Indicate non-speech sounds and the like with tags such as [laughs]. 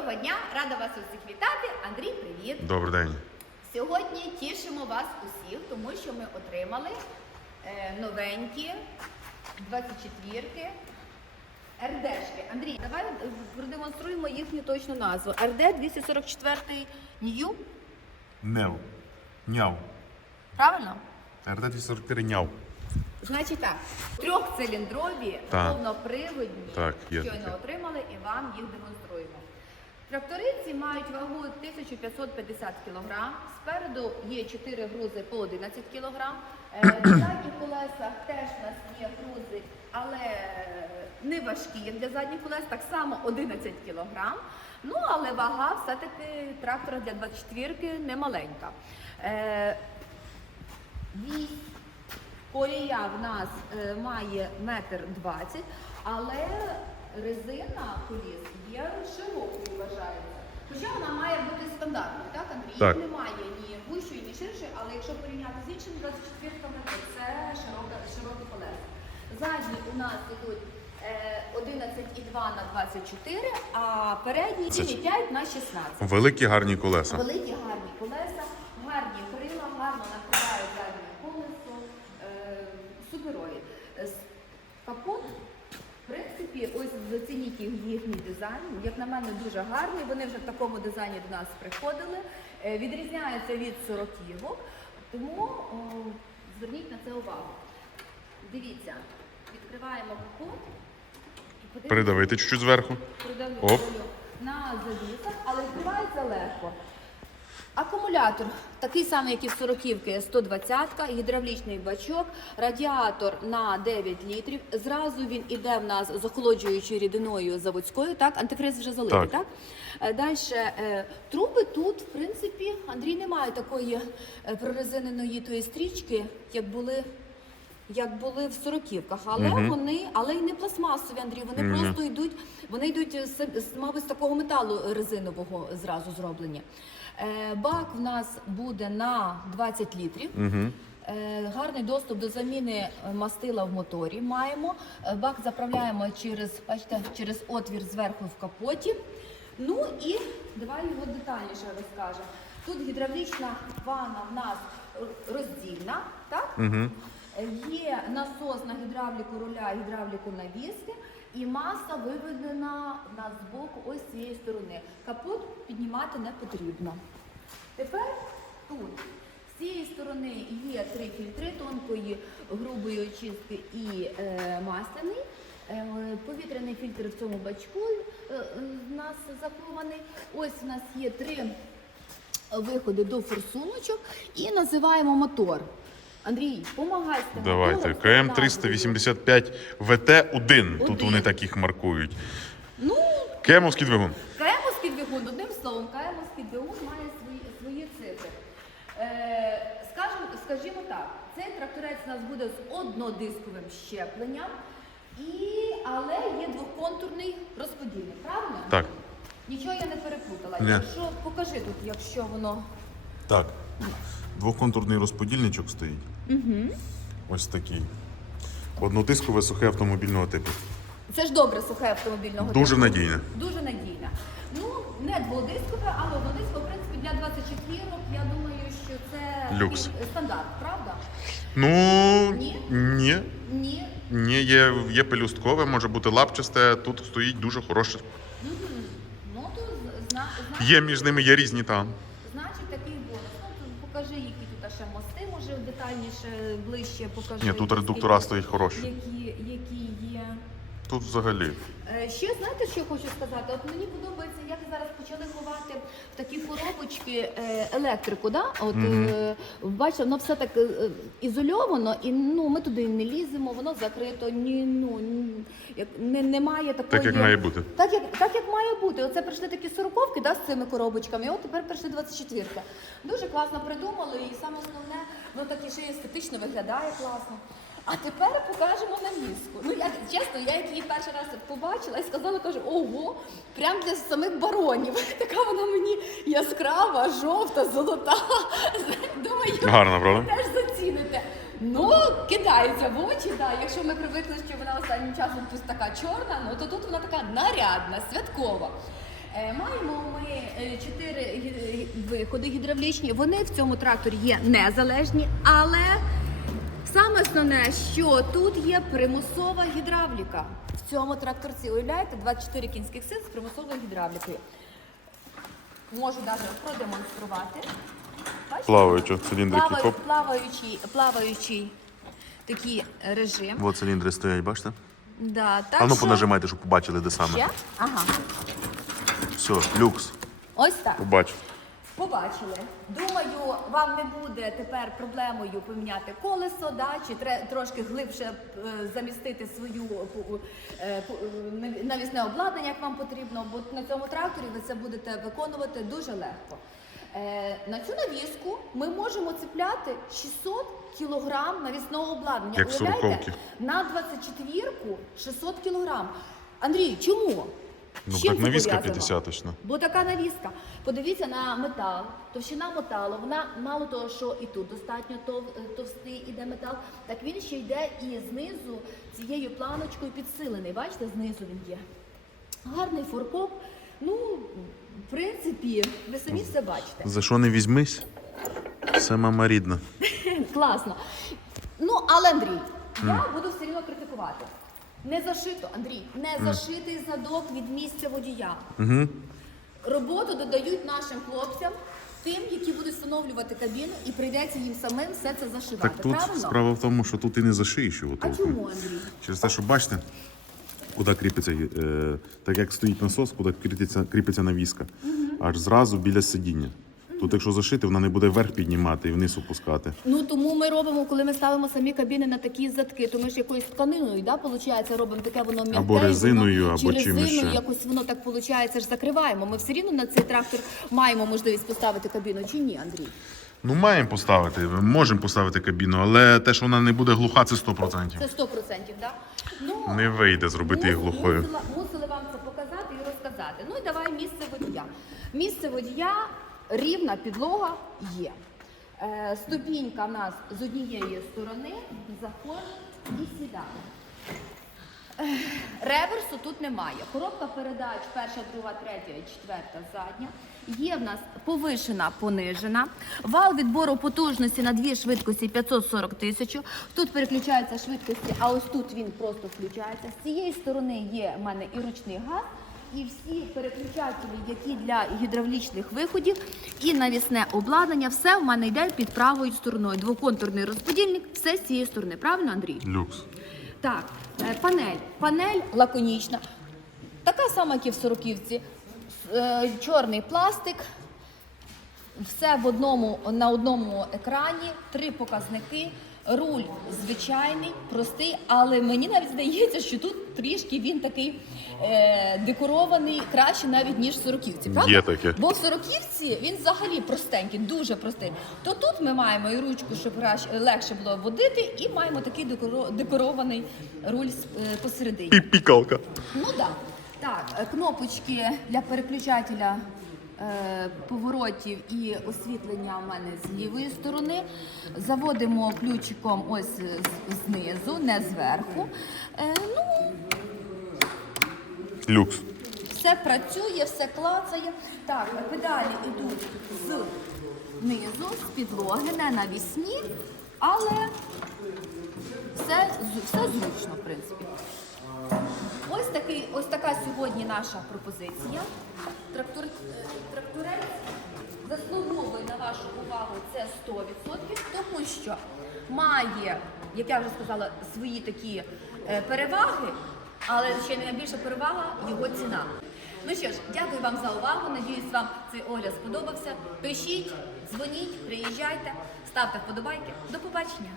Доброго дня! Рада вас усіх вітати. Андрій, привіт! Добрий день. Сьогодні тішимо вас усіх, тому що ми отримали е, новенькі 24-ки РДшки. Андрій, давай продемонструємо їхню точну назву. РД 244 Нью. Нев. Няв. Правильно? РД 244 няв. Значить так, трьохциліндрові, повноприводні, Так, щойно таке. отримали і вам їх демонструємо. Тракториці мають вагу 1550 кг. Спереду є 4 грузи по 11 кг. Е, На задніх колесах теж у нас є грузи, але не важкі, як для задніх колес, так само 11 кг. Ну, але вага все-таки трактора для 24-ки не маленька. Е, Вісь Колія в нас е, має метр двадцять, але резина коліс є широкою, вважається. Хоча вона має бути стандартною, так, Андрій? Так. Її Немає ні вищої, ні ширшої, але якщо порівняти з іншими 24-ками, то це широка, широкі колеса. Задні у нас ідуть е, 11,2 на 24, а передні Це- 7,5 на 16. Великі гарні колеса. Великі гарні колеса, гарні крила, гарно накривають заднє колесо, е, суперові. Е, с- Капот, принципі, ось зацініть їхній дизайн. Як на мене, дуже гарний. Вони вже в такому дизайні до нас приходили. Е, Відрізняються від сороківок, тому о, зверніть на це увагу. Дивіться, відкриваємо подивимося, Придавити чуть-чуть зверху. Придавлюю Оп. на завісах, але відкривається легко. Акумулятор такий самий, як і в 40-ки, 120 гідравлічний бачок, радіатор на 9 літрів. Зразу він іде в нас з охолоджуючою рідиною заводською, так? Антифриз вже залитий, Так. так? Далі труби тут, в принципі, Андрій не має такої е, прорезиненої тої стрічки, як були. Як були в сороківках, але Мгм. вони, але й не пластмасові, Андрій. Вони Ні. просто йдуть, вони йдуть мабуть, з такого металу резинового зразу зроблені. Е, бак в нас буде на 20 літрів. Угу. Гарний доступ до заміни е, мастила в моторі маємо. Бак заправляємо через, бачите, через отвір зверху в капоті. Ну і давай його детальніше розкажемо. Тут гідравлічна ванна в нас роздільна, так? Угу. Є насос на гідравліку руля, гідравліку навіски, і маса виведена в нас ось цієї сторони. Капот піднімати не потрібно. Тепер тут з цієї сторони є три фільтри тонкої, грубої очистки і е, масляний. Е, повітряний фільтр в цьому бачку е, нас захований. Ось у нас є три виходи до форсуночок і називаємо мотор. Андрій, помагай з Давайте. КМ 385 ВТ1. Тут Один. вони так їх маркують. Ну, Кемовський двигун. Каємовський двигун, одним словом, Каємовський двигун має свої, свої цифри. Е, скажем, скажімо так, цей тракторець у нас буде з однодисковим щепленням, і, але є двоконтурний розподільник, правильно? Так. Нічого я не переплутала. Ні. Якщо покажи тут, якщо воно. Так. Двохконтурний розподільничок стоїть. Угу. Ось такий. Однотискове сухе автомобільного типу. Це ж добре сухе автомобільного Дуже типу. надійне. Дуже надійне. Ну, не дводискове, але однодискове, в принципі, для 24 я думаю, що це Люкс. такий стандарт, правда? Ну Ні? ні. Ні. Ні, є, є пелюсткове, може бути лапчасте. Тут стоїть дуже хороше. Мгм. Ну, то зна, зна, Є між ними є різні там. значить такий бонус. Ну, тут покажи, які тут ще мости, може детальніше, ближче покажу. Ні, тут редуктора стоїть хороші. Які, які є. Тут взагалі. Е, Ще знаєте, що я хочу сказати? От мені подобається, як зараз почали ховати в такі коробочки е, електрику. Да? От Мгм. е, бачите, воно все так ізольовано, і ну ми туди не ліземо, воно закрито. Ні, ну як не, немає такої. Так як має бути. Так як, так як має бути. Оце прийшли такі сороковки да, з цими коробочками, і от тепер прийшли 24-ка. Дуже класно придумали, і саме основне, ну так і ще естетично виглядає класно. А тепер покажемо на міску. Ну я чесно, я як її перший раз побачила і сказала, кажу, ого, прям для самих баронів. [laughs] Така вона мені яскрава, жовта, золота. [laughs] Думаю, Гарно, правда? теж заціните. Ну, кидається в очі, да. Якщо ми привикли, що вона останнім часом тут така чорна, ну то тут вона така нарядна, святкова. Е, Маємо ми е, чотири виходи гідравлічні. Вони в цьому тракторі є незалежні, але саме основне, що тут є примусова гідравліка. В цьому тракторці, уявляєте, 24 кінських сил з примусовою гідравлікою. Можу навіть продемонструвати. Бачите? Плаваючи, хоп. плаваючий, плаваючий такий режим. От циліндри стоять, бачите? Да, так А ну що- понажимайте, щоб побачили, де саме. Ще? Ага. Все, люкс. Ось так. Побачив. Побачили. Думаю, вам не буде тепер проблемою поміняти колесо, да, чи трошки глибше е, замістити свою е, е, навісне обладнання, як вам потрібно, бо на цьому тракторі ви це будете виконувати дуже легко. На цю навіску ми можемо цепляти 600 кілограм навісного обладнання. Як Уявляєте? На 24-ку 600 кілограм. Андрій, чому? Ну З чим так це навіска пов'язано? 50-точна. Бо така навіска. Подивіться на метал. Товщина металу, вона мало того, що і тут достатньо тов, е, товстий іде метал, так він ще йде і знизу цією планочкою підсилений. Бачите, знизу він є. Гарний форкоп. Ну, в принципі, ви самі все бачите. За що не візьмись? Все мама рідна. [laughs] Класно. Ну, але Андрій, я буду все рівно критикувати. Не зашито, Андрій, не зашитий задок від місця водія. Угу. Роботу додають нашим хлопцям, тим, які будуть встановлювати кабіну, і прийдеться їм самим все це зашивати. Так тут Правильно? справа в тому, що тут і не зашиєш його А толком. чому, Андрій? Через те, що бачите, куди кріпиться, е, так як стоїть насос, куди кріпиться, кріпиться навіска, аж зразу біля сидіння. Тут, якщо зашити, вона не буде вверх піднімати і вниз опускати. Ну тому ми робимо, коли ми ставимо самі кабіни на такі задки, то ми ж якоюсь тканиною, да, виходить, робимо таке воно м'яке. Або воно- резиною, чи або чимось резиною, ще. якось воно так виходить, ж закриваємо. Ми все рівно на цей трактор маємо можливість поставити кабіну, чи ні, Андрій? Ну, маємо поставити, можемо поставити кабіну, але те, що вона не буде глуха, це 100%. Це 100%, да? Ну, Не вийде зробити її глухою. Мусила, мусили вам це показати і розказати. Ну і давай місце водія. Місце водія, рівна підлога є. Е, ступінька в нас з однієї сторони, заход і сідає. Е, Реверсу тут немає. Коробка передач перша, друга, третя і четверта задня. Є в нас повишена, понижена. Вал відбору потужності на дві швидкості 540 тисяч. Тут переключаються швидкості, а ось тут він просто включається. З цієї сторони є в мене і ручний газ, і всі переключателі, які для гідравлічних виходів, і навісне обладнання, все в мене йде під правою стороною. Двоконтурний розподільник, все з цієї сторони. Правильно, Андрій? Люкс. Так, е, панель. Панель лаконічна. Така сама, як і в сороківці. Е, Чорний пластик. Все в одному, на одному екрані, три показники. Руль звичайний, простий, але мені навіть здається, що тут трішки він такий е, декорований краще навіть ніж в сороківці. Правда? Є таке. Бо в сороківці він взагалі простенький, дуже простий. То тут ми маємо і ручку, щоб краще легше було водити, і маємо такий декоро- декорований руль е, посередині. Пікалка. Ну да. так. е, Кнопочки для переключателя поворотів і освітлення у мене з лівої сторони. Заводимо ключиком ось знизу, не зверху. Е, ну, Люкс. все працює, все клацає. Так, педалі йдуть знизу, з підлоги, не навісні, але все, все зручно, в принципі. Ось, такий, ось така сьогодні наша пропозиція. Трактор, е, тракторець заслуговує на вашу увагу це 100%, тому що має, як я вже сказала, свої такі е, переваги, але ще найбільша перевага його ціна. Ну що ж, дякую вам за увагу. Надіюсь, вам цей огляд сподобався. Пишіть, дзвоніть, приїжджайте, ставте вподобайки. До побачення.